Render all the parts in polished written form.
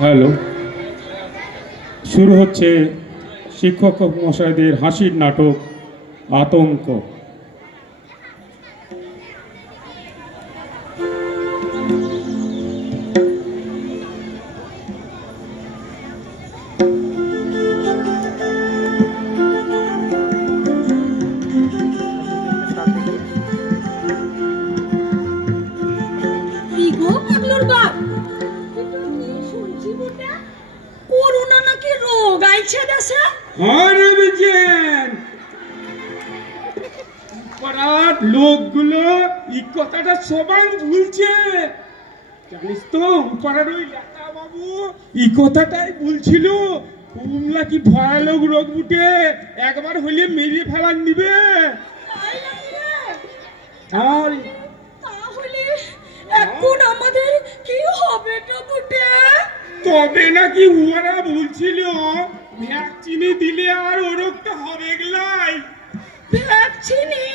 Hello, শুরু হচ্ছে শিক্ষক মশাইদের হাসির নাটক আতঙ্ক। লোকগুলো এই কথাটা সবাই ভুলছে, জানিস তো? পাড়ার ওই লেখা বাবু এই কথাটাই বলছিল, কুমলা কি ভয়ানক রোগ উঠে একবার হইলে মেরে ফেলান দিবে। তাহলে এখন আমাদের কি হবে টুটে? তবে নাকি ওরা বলছিল ভ্যাকসিনি দিলে আর ও রোগটা হবে গলাই। ভ্যাকসিনি?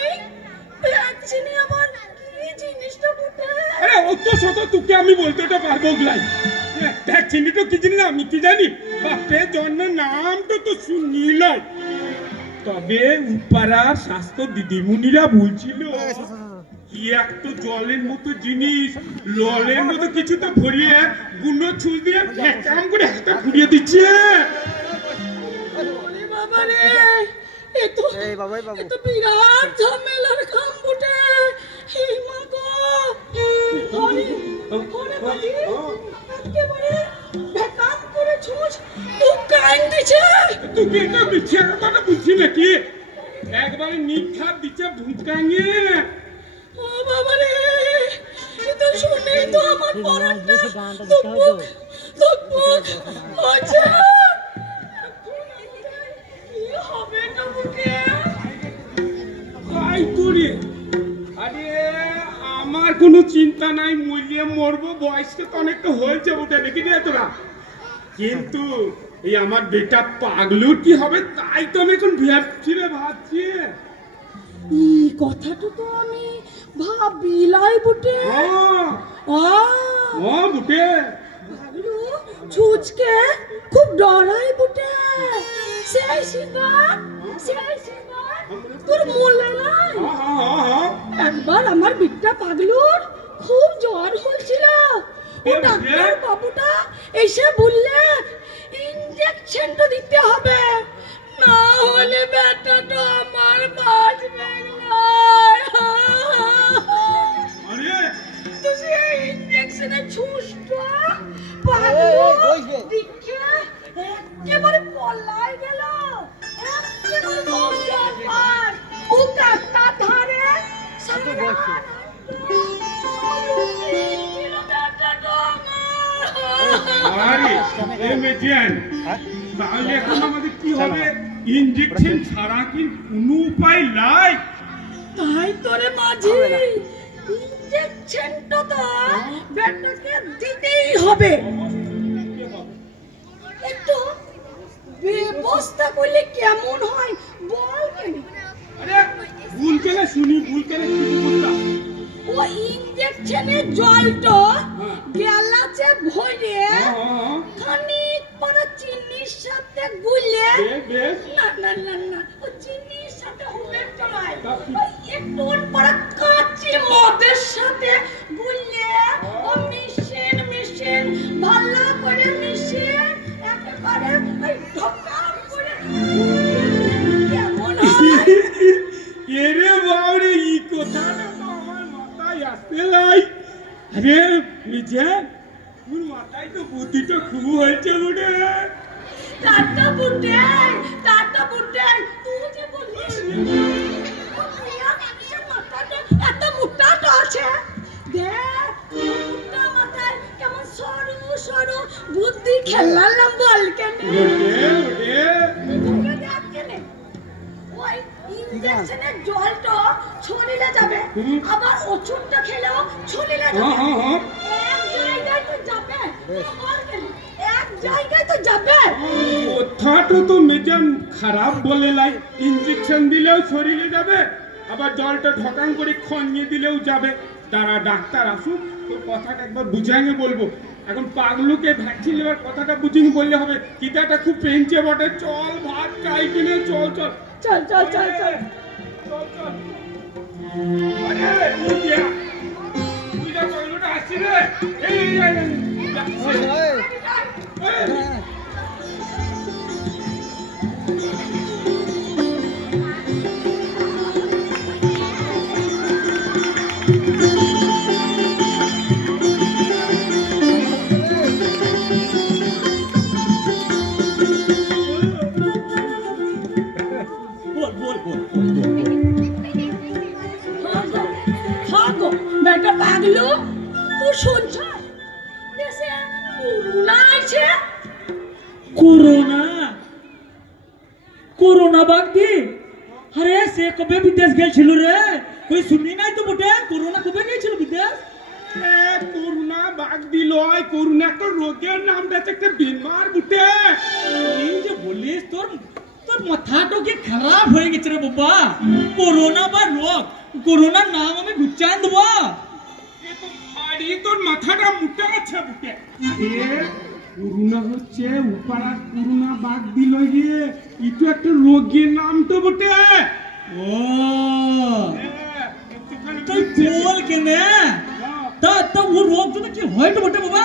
ভ্যাকসিনি আবার কি জিনিসটা টুটে? আরে অত শত তোকে আমি বলতে তো পারবো গলাই। ভ্যাকসিনি তো কি জিনিস আমি কি জানি, বাপের জন্য নাম তো শুনিলাই। তবে উপারার স্বাস্থ্য দিদিমণিরা বলছিল কি একটা জলের মতো জিনিস, ললের মতো কিছু তো ভরিয়ে গুণ ছুঁচ দিয়ে কাম করে হাতে ঘুরিয়ে দিচ্ছে। বাবা রে, এতো বিরাট ঝামেলার কাম বটে। এই মা গো, ওরে বাজি একেবারে বেকাম করে ছুঁচ তুই কান দিছে। তুই কি এটা মিথ্যা কথা বলছিস নাকি? একবারে নিখাত দিচ্ছে ভুতকাঙে। ও বাবা রে, এটা শুনে তো আমার পরাটা ধুকপুক হচ্ছে। কি হবে না বুকে? ভাই তোরে, আরে আমার কোনো চিন্তা নাই, মরিয়ে মরবো, বয়সটা তো অনেকটা হয়েছে ওটা দেখি রে তোরা। কিন্তু এই আমার বেটা পাগলুর কি হবে তাই তো আমি এখন ভাবছি রে, ভাবছি। এই কথাটা তো আমি ভাবিলাই বুটে। বুটে পাগলু ছুঁচকে খুব ডরাই বুটে। সেই শিকার তোর মনে নাই? একবার আমার বিট্টা পাগলুর খুব জ্বর হয়েছিল, ও ডাক্তার বাবুটা এসে বললে ইনজেকশনটা দিতে হবে, না হলে বেটাটা আমার বাঁচবে না। তো সেই ইনজেকশনের ছুঁচটা পাগলু দিকে একেবারে পলাই গেল। ও কাটা ধারে তাহলে এখন আমাদের কি হবে? ইনজেকশন ছাড়া কি কোনো উপায় নাই? তাই তোরে মাঝি, ইনজেকশনটা তো বেটাকে দিতেই হবে। একটু ব্যবস্থা করলে কেমন হয় বল? আরে ভুল করে শুনি, ভুল করে শুনি বলতা। ও ইনজেকশনের জলটা গ্লাসে ভরে খানিক পরে চিনির সাথে গুলে, না ও চিনির সাথে হবে চলাই, একটু পরে কাঁচি মদের সাথে গুলে ও মিশিয়ে ভালো করে মিশিয়ে একেবারে ওই ঢকাম করে কেমন হয়? এরে বাবরে, এই কথাটা তো আমার মাথায় আসতে নাই। আরে মিজে, তোর মাথায় তো বুদ্ধিটা খুব হয়েছে বুড়ে। টাটা বুটে তুই যে বলিস মানুষের মাথাটা এত মোটাটা আছে, দেখ মোটা মাথায় কেমন সরু বুদ্ধি খেলালাম বল কেন? ওই ইনজেকশনের জলটা শরীরে যাবে, আবার ওষুধটা খেলেও শরীরে যাবে। এক জায়গায় তো যাবে, এক জায়গায় তো যাবে। কথাটা তো মেজান খারাপ বলে লাই। ইনজেকশন দিলেও শরীরে যাবে, আবার জলটা ঢকান করে খনিয়ে দিলেও যাবে। তারা ডাক্তার আসুক, তোর কথাটা একবার বুঝাইয়ে বলবো। এখন পাগলুকে ভ্যাকসিন নেওয়ার কথাটা বুঝিয়ে বললে হবে। কিতাটা খুব পেনছে বটে, চল ভাত খাই কিনে, চল চল চল চল চল চল চল চল। আরে বুঝিয়া তুই যা কইলোটা আসছি রে, এই বেটা পাগলু, তুই শুনছ দেশে করোনা আছে? कोरोना कोरोना बागदी अरे से कबे विदेश गेल रे कोई सुनी নাই তো বটে कोरोना कबे গেছিল বিদেশ করোনা বাগ দিল, করোনা একটা রোগের নাম দিয়েছে, একটা বিমার বুটে। এই যে বলিস তোর তোর মাথাটা কি খারাপ হয়ে গেছে রে বাবা कोरोना বা রোগ कोरोना নাম আমি গুচ্চান দেব এ তো ভারী, তোর মাথাটা মুটে আছে বুটে। করোনা হচ্ছে উপারা, করোনা বাগ দিল রে, এটা একটা রোগের নাম তো বটে। ও তুই বল কেনে তা তা ও রোগ তো কি হয় তো বটে বাবা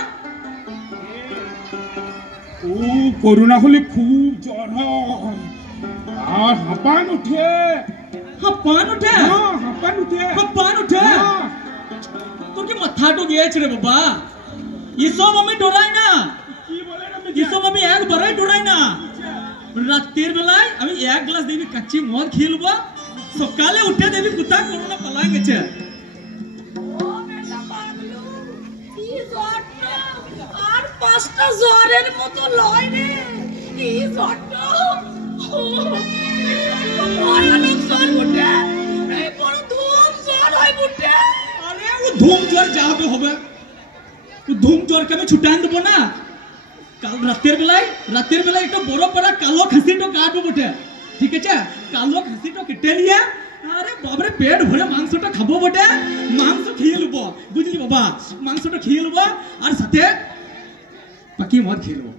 ও করোনা হলে খুব জ্বর হয় আর হাঁপান উঠে। হাঁপান ওঠে হাঁপান উঠে। হাঁপান ওঠে তোর কি মাথাটা গিয়েছে রে বাবা এসব আমি ডরাই না কি বলেন আমি এসব আমি একবারই ডরাই না রাতের বেলায় আমি এক গ্লাস দেবি কাচ্চি মদ খেয়ে নেবো সকালে উঠে দেবি কোথা করোনা পালাই গেছে ও বেটা পাগলু, কি জ্বরটা আর পাঁচটা জ্বরের মতো লয় রে, কি জ্বরটা ভয়ানক জ্বর উঠে, এই বড় ধূম জ্বর হয় উঠে। আরে ও ধুম জ্বর যা হবে হবে ও ধুম জ্বরকে আমি ছুটান দেবো না কাল রাতের বেলায় একটা বড় পাড়া কালো খাসিটা কাটবো বটে ঠিক আছে কালো খাসিটা কেটে নিয়ে আরে বাবরে পেট ভরে মাংসটা খাবো বটে মাংস খেয়ে নেবো বুঝলি বাবা মাংসটা খেয়ে নেবো আর সাথে পাকি মদ খেয়ে নেবো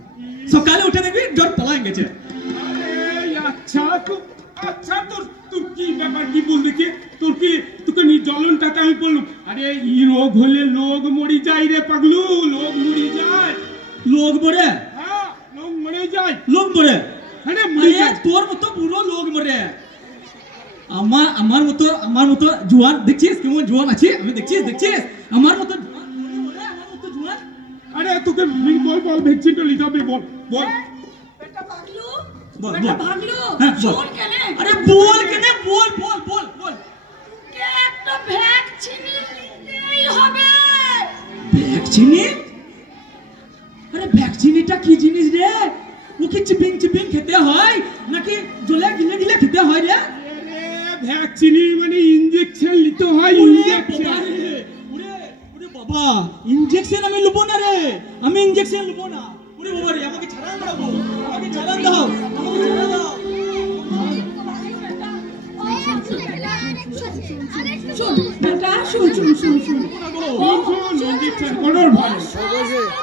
সকালে উঠে দেখবি জ্বর পালাই গেছে আচ্ছা তোর তুই কি ব্যাপার, কি বল দেখি তোর কি, তোকে জ্বলনটাতে আমি বললাম। আরে এই রোগ হলে লোক মরি যায় রে পাগলু, লোক মরি যায়। লোক মরে হ্যাঁ লোক মরে যায়। লোক মরে আরে মরে আরে যায়। তোর মতো পুরো লোক মরে আমার মতো জোয়ান দেখছিস কেমন জোয়ান আছে আমি দেখছিস আমার মতো জোয়ান মরে আমার মতো জোয়ান আরে তোকে বল বল ভ্যাকসিনটা নিতে হবে, বল বল। বেটা পাগলু, বল, বেটা বল। পাগলু, হ্যাঁ, বল। শোন কেনে, আরে বল কেনে বল তোকে একটা ভ্যাকসিন নিতেই হবে। ভ্যাকসিনি আরে ভ্যাকসিনিটা কি জিনিস রে ও কি চিপিং খেতে হয় নাকি জলে গিলে খেতে হয় রে ভ্যাকসিন মানে ইনজেকশন নিতে হয়, ইনজেকশন। ওরে বাবা ইনজেকশন আমি লব না রে আমি ইনজেকশন লব না ওরে বাবা রে আমাকে ছাড়ান দাও আমাকে ছাড়ান দাও শোন বেটা, শোন ইনজেকশন কোনোর ভালো।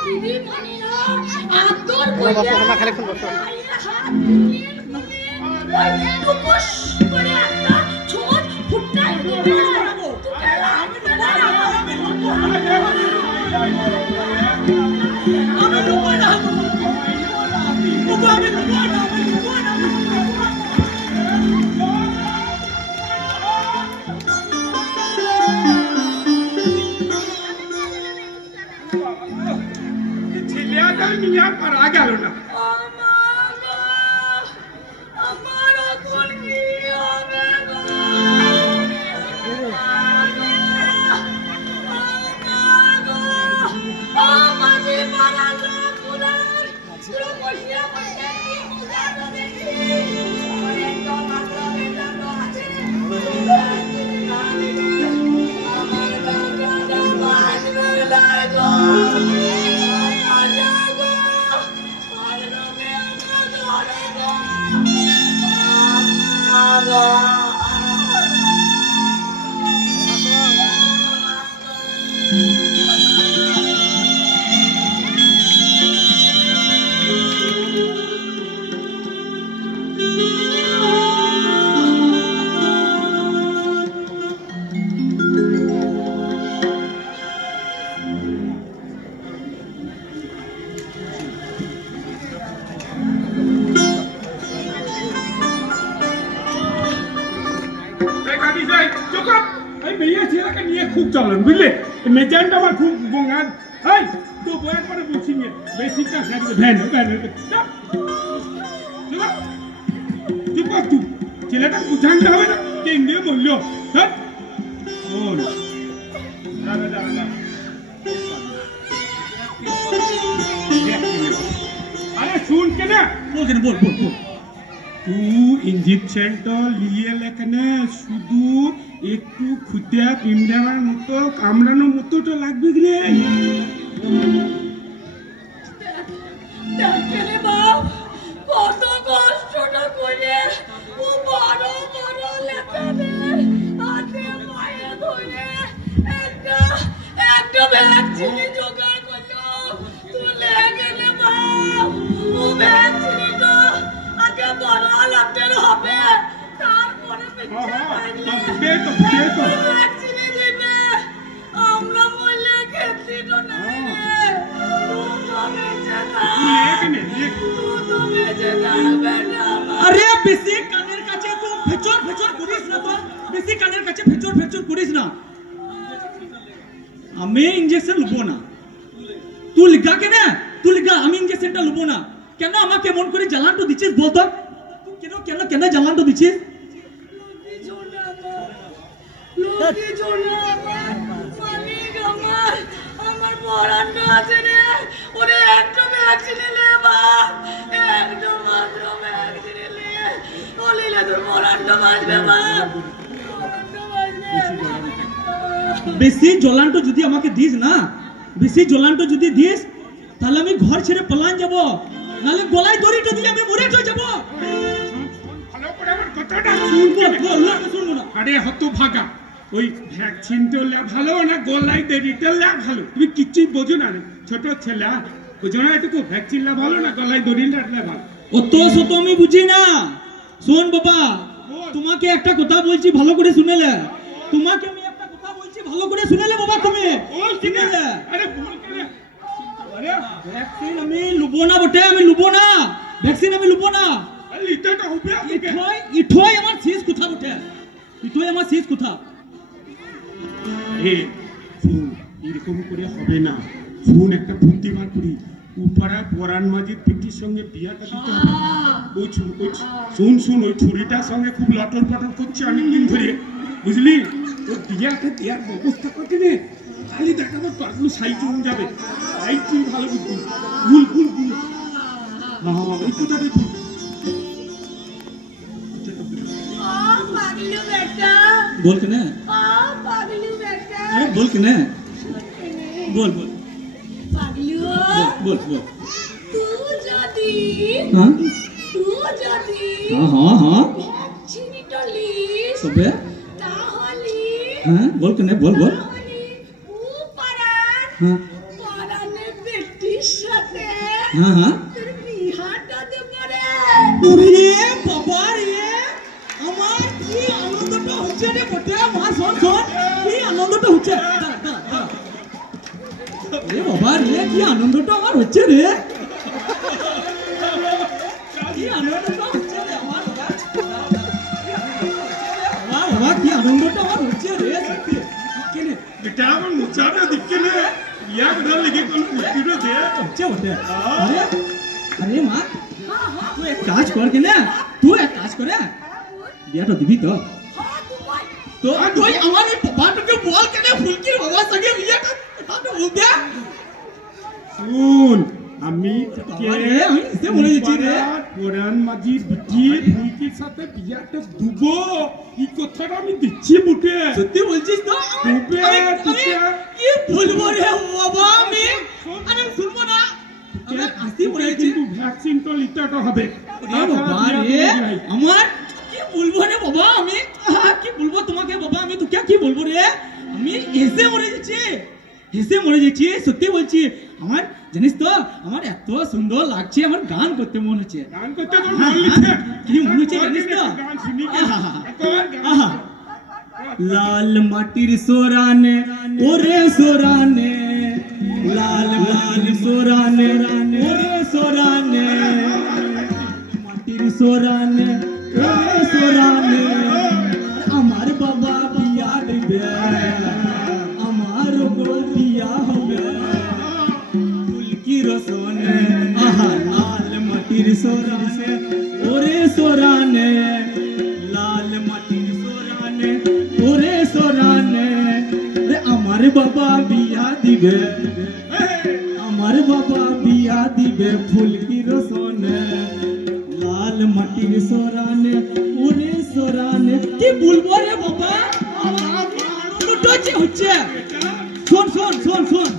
দিদি মনিরা আদর কইরা খালি কোন বসো হাত নীল মনে ওই টুকুস করে একটা ছোট ফুটাই দিবে তোকে আমি লব না ছেলেটা মিয়া পারা গেল না। আমার এখন কি হবে গো? মাঝে মারা লোক পুরান পুরো বসিয়া বসিয়া কি মজা তো দেখি ওরে তো মাত্র বেটা তো আছে আমার বেটা বাজবে না গো খুব চলন বুঝলে মেজানটা আমার খুব বঙ্গাল এই তো বয়ার পরে বলছি নিয়ে বেশিটা ভ্যান ভ্যান চুপ কর তুই ছেলেটা বুঝানতে হবে না কেন্দ্রে বলল হ্যাঁ अरे सुन के ना बोल के बोल बोल बोल तू इंजेक्शन तो लिए लेकिन শুধু একটু খুঁটিয়া পিমড়াবার মতো কামড়ানোর মতো তো লাগবে রে দেখলে বাপ কত কষ্টটা করে ও বড় বড় লেখাবে হাতে পায়ে ধরে একটা ভ্যাকসিন জোগাড় করলো তুলে গেলে বাপ ও ভ্যাকসিনটা আগে বড় লাগতে হবে তারপরে ভ্যাকসিন দিবে আমরা মরলে খেতে তো না अरे बेसी काনের কাছে তো ফেচর ফেচর করিস না তো বেশি কানের কাছে ফেচর ফেচর করিস না আমি ইনজেকশন লব না তুই লিখা কেন তুই লিখা আমি ইনজেকশনটা লব না কেন আমাকে মন করে জ্বালানটা দিছিস বল তো তুই কেন কেন কেন জ্বালানটা দিছিস লোকে জোনা মালিক আমার বড়ান্ডা আছে রে ওরে একটা ভ্যাকসিন লে বাপ একটা মাত্র ভ্যাকসিন লে ওলিলে তোর বড়ান্ডা বাজবে বাপ বেশি জ্বলানটা যদি আমাকে দিস না বেশি জ্বলানটা যদি দিস তাহলে আমি ঘর ছেড়ে পলান যাব নালে গলায় দড়িটা দিয়ে আমি মরে যাব ভালো করে আমার কথাটা শুনবো না আরে হতো ভাগা ওই ভ্যাকসিন তো ভালো না গলায় দড়িটা ভালো তুমি কিছুই বোঝো না ছোট ছেলে বুঝো না এটুকু ভ্যাকসিন ভালো না গলায় দড়িটা ভালো অত শত আমি বুঝি না শোন বাবা তোমাকে একটা কথা বলছি ভালো করে শুনেলে তোমাকে আমি একটা কথা বলছি ভালো করে শুনেলে বাবা তুমি শুনেলে আরে বল করে আরে ভ্যাকসিন আমি লুবো না বটে আমি লুবো না ভ্যাকসিন আমি লুবো না আরে এটা হবে ইঠোই আমার শেষ কথা বটে ইঠোই আমার শেষ কথা এ শুন এরকম করে হবে না শুন একটা বুদ্ধি বার করি উপারা পরাণ মাঝির পিটির সঙ্গে বিয়াটা দিতে হবে ওই শুন শুন ওই ছুরিটার সঙ্গে খুব লটর পটর করছে অনেকদিন ধরে বুঝলি ওই বিয়াটা দেওয়ার ব্যবস্থা করতে নে খালি দেখাবো পাগলু সাই চলে যাবে সাই তুই ভালো বুদ্ধি ভুল ভুল ভুল এই কথাটাই ভুল পাগলু বেটা बोल के ना পাগলু বেটা अरे बोल के ना बोल बोल পাগলু बोल बोल তুই যদি हाँ তুই যদি हाँ हाँ हाँ ভ্যাকসিনটা লিস सबे তাহলে हाँ बोल के ना बोल बोल তাহলে উপারার हाँ পরানের বেটির সাথে हाँ हाँ তোর বিহাটা দেব রে अरे बाबा रे আমার কি আনন্দটা হচ্ছে রে বটে মা শোন শোন কি আনন্দটা হচ্ছে রে বাবা রে কি আনন্দটা আমার হচ্ছে রে কি আনন্দটা হচ্ছে রে আমার বাবা কি আনন্দটা আমার হচ্ছে রে সত্যি কেনে बेटा আমার মুচাটা দিকে নে ইয়া কথা লেগে কোন কুটিরো দে হচ্ছে বটে আরে আরে মা তুই এক কাজ কর কে না তুই এক কাজ করে বিয়াটা দিবি তো তো তুই আমার এই বাবাটাকে বল কেন ফুলকির বাবার সঙ্গে বিয়াটা কথা বল দে শুন আমি আরে আমি এসে মরে যাচ্ছি রে কোরআন মাঝি বিটি ফুলকির সাথে বিয়াটা দুবো এই কথাটা আমি দিচ্ছি বুকে সত্যি বলছিস তো দুবে কি বলবো রে বাবা আমি আরে শুনবো না আমি আসি মরে যাচ্ছি কিন্তু ভ্যাকসিন তো লিটাটা হবে রে বাবা রে আমার কি বলবো রে বাবা আমি কি বলবো তোমাকে বাবা আমি তোকে কি বলবো রে আমি এসে মরে যাচ্ছি সত্যি বলছি আমার জানিস তো আমার এত সুন্দর লাগছে আমার গান করতে মন হচ্ছে গান করতে তো মন লিখে কি মন হচ্ছে জানিস তো গান শুনি আহা লাল মাটির সোরানে ওরে সোরানে লাল লাল সোরানে ওরে সোরানে মাটির সোরানে ওরে সোরানে আমার বাবা বিয়া দিবে সোরানে ওরে সোরানে লাল মাটির সোরানে ওরে সোরানে রে আমার বাবা বিয়া দিবে আমার বাবা বিয়া দিবে ফুলকির সোনে লাল মাটির সোরানে ওরে সোরানে কি বলবো রে বাবা আমার আনন্দটা হচ্ছে শোন শোন শোন শোন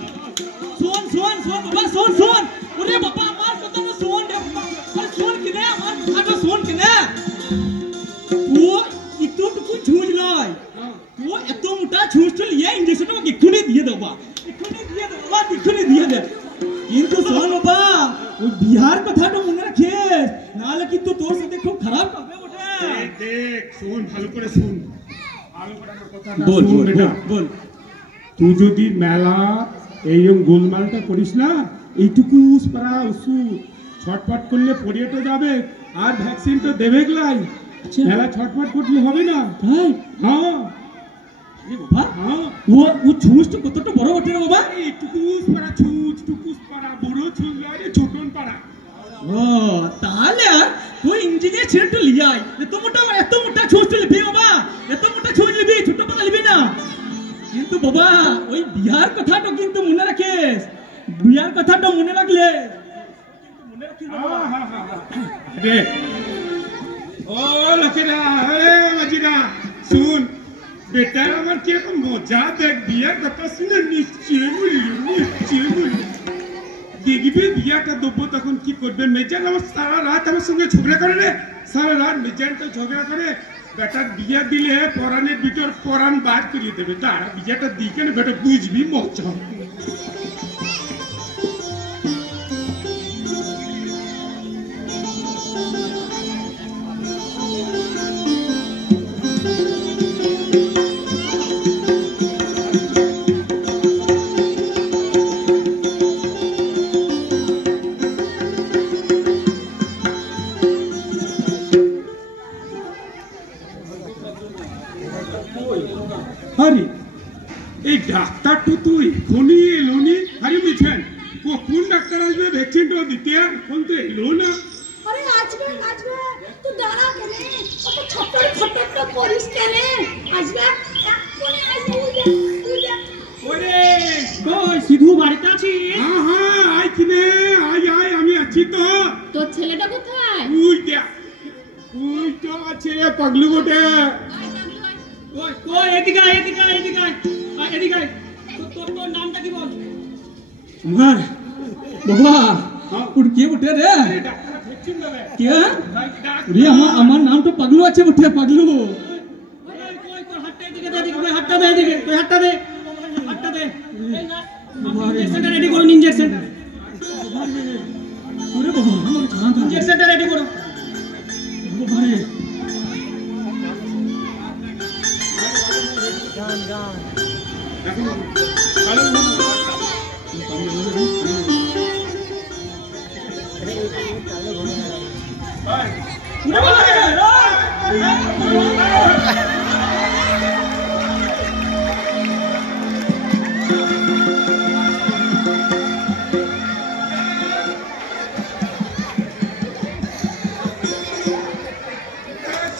শোন শোন শোন বাবা শোন শোন ওরে বাবা আমার কথা না শোন রে বাবা শোন কিনে আমার কথাটা শোন কিনে ও এতটুকু ঝুঁজ নয় ও এত মোটা ঝুঁজ তো লিয়ে ইঞ্জেকশন আমাকে এক্ষুনি দিয়ে দেবো এক্ষুনি দিয়ে দে কিন্তু শোন বাবা ওই বিহার কথাটা মনে রাখিস নাহলে কিন্তু তোর সাথে খুব খারাপ হবে ওটা দেখ শোন ভালো করে শোন ভালো করে আমার কথাটা বল শোন বল বেটা। বল তুই যদি মেলা এইরকম গোলমালটা করিস না এইটুকু পারা ওষুধ ছটপট করলে পড়িয়ে তো যাবে আর ভ্যাকসিন তো দেবে গলাই আচ্ছা। মেলা ছটপট করলে হবে না তাই হ্যাঁ আরে বাবা হ্যাঁ ও ঝুঁজটা কতটা বড় বটে রে বাবা এইটুকু পারা ছুঁচ টুকুস পারা বড় ছুঁচ লাগে ছোটন পারা ও তাহলে তুই ইঞ্জিনিয়ার ছেড়ে তো লিয়াই এত মোটা ছোট লিবি বাবা এত মোটা ছোট লিবি ছোট পাতা লিবি না কিন্তু বাবা ওই বিহার কথাটা কিন্তু মনে রাখিস বিহার কথাটা মনে রাখলে মনে রাখিস বাবা রে ও লোকেরা আরে মাজিরা শুন বেটার আমার কি একটা মজা দেখ বিয়ার কথা শুনে নিশ্চয় বললি দেখবি বিয়াটা দেবো তখন কি করবে মেজান আমার সারা রাত আমার সঙ্গে ঝগড়া করে রে সারা রাত মেজান তো ঝগড়া করে বেটার বিয়া দিলে পরানের ভিতর পরান বার করিয়ে দেবে তারা বিয়াটা দিই কেন বেটা বুঝবি মজা আরে এই ডাক্তারটা তো এখনই এলো নি আরে মিছেন কোন ডাক্তার আসবে ভ্যাকসিনটা দিতে এখন তো এলো না আরে আসবে তুই দাঁড়া কেনে কত ছটপট ছটপট করিস কেনে আসবে এক্ষুনি আসবে তুই দেখ ওরে কই সিধু বাড়িতে আছিস হ্যাঁ আয় কিনে আয় আমি আছি তো তোর ছেলেটা কোথায় উই দেখ উই তো আছে পাগলু গোটে কই কই এদিকে তোর নামটা কি বল আমার বাবা উঠ কে উঠে রে ডাক্তার ভ্যাকসিন দেবে কে রে আমার নাম তো পাগলু আছে উঠে পাগলু হাতটা দে ইঞ্জেকশনটা রেডি করুন ইঞ্জেকশনটা ওরে বাবা আমার জান ইঞ্জেকশনটা রেডি করো বাবা রে এখন কালো ওরে বাবা রে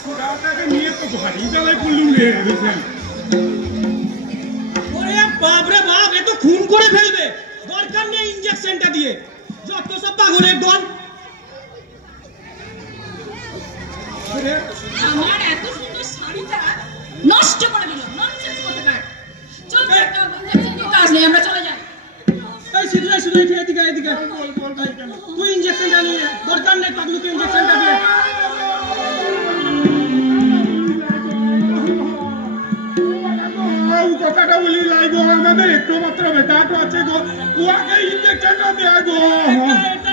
ছোড়াটাকে নিয়ে তো ভারী জ্বালায় পড়লুম রে বুঝলেন ওরে বাপ রে বাপ এ তো খুন করে ফেলবে দরকার নেই ইনজেকশনটা দিয়ে যত সব পাগলের দল আমার এত সুন্দর শাড়িটা নষ্ট করে দিল ননসেন্স কোথাকার চল আসলে আমরা চলে যাই এই শুধু এদিকে তুই ইনজেকশনটা নিয়ে দরকার নেই পাগলুকে ইনজেকশনটা দিয়ে কথাটা বলি লাই গো আমাদের একটু মাত্র বেটাটা আছে গো ওকে ইনজেকশনটা দেয়া গো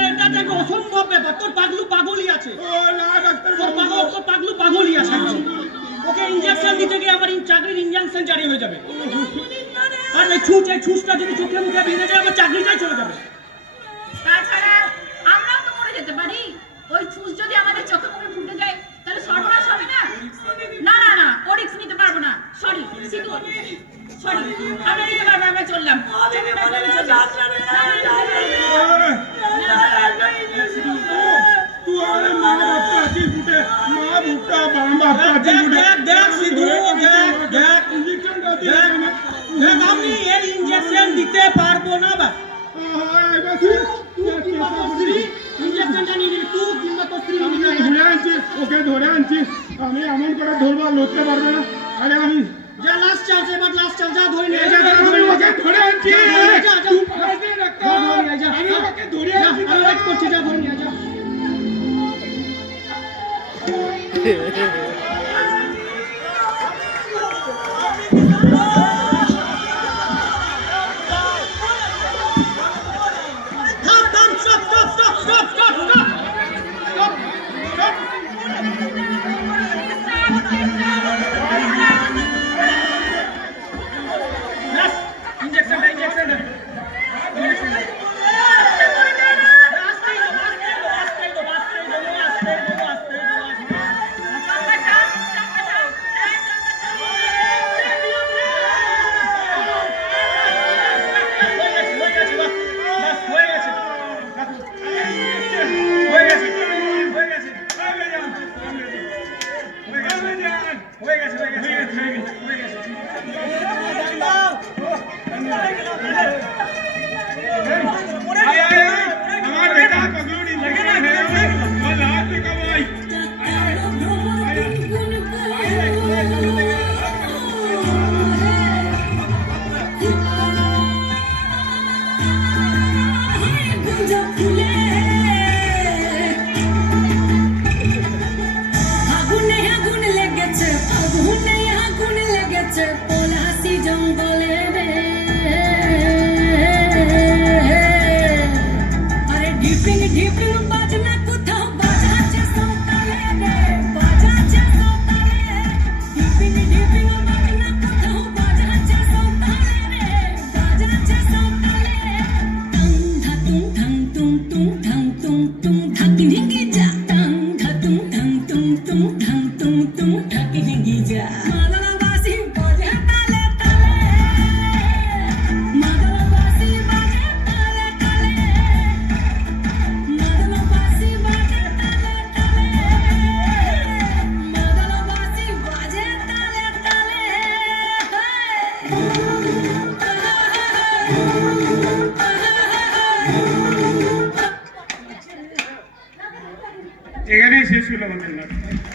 এটা দেখো অসম্ভব ব্যাপার তোর পাগলু পাগলই আছে ও না ডাক্তার তোর পাগলু পাগলই আছে ওকে ইনজেকশন দিতে গিয়ে আমার চাকরির ইনজেকশন জারি হয়ে যাবে আর এই ছুঁচটা যদি চোখে মুখে বেঁধে যায় আমার চাকরিটাই চলে যাবে তাছাড়া আমরাও তো মরে যেতে পারি ওই ছুঁচ যদি আমাদের চোখে মুখে ফুটে যায় তাহলে সর্বনাশ হবে না না ও রিস্ক নিতে পারবো না সরি সিধু সরি আমরা নিতে পারবো আমরা চললাম তুই নিতে পারবো না বা ওকে ধরে আনছি আমি এমন করে ধরবো লড়তে পারবে না আরে আমি যা লাস্ট চান্স এবার লাস্ট চান্স যা ধরে নিয়ে আমি ওকে ধরে আনছি আমি ওকে ধরে আনছি করছি যা ধরে নিয়ে যা এখানে শেষ হলো আমাদের নাটক।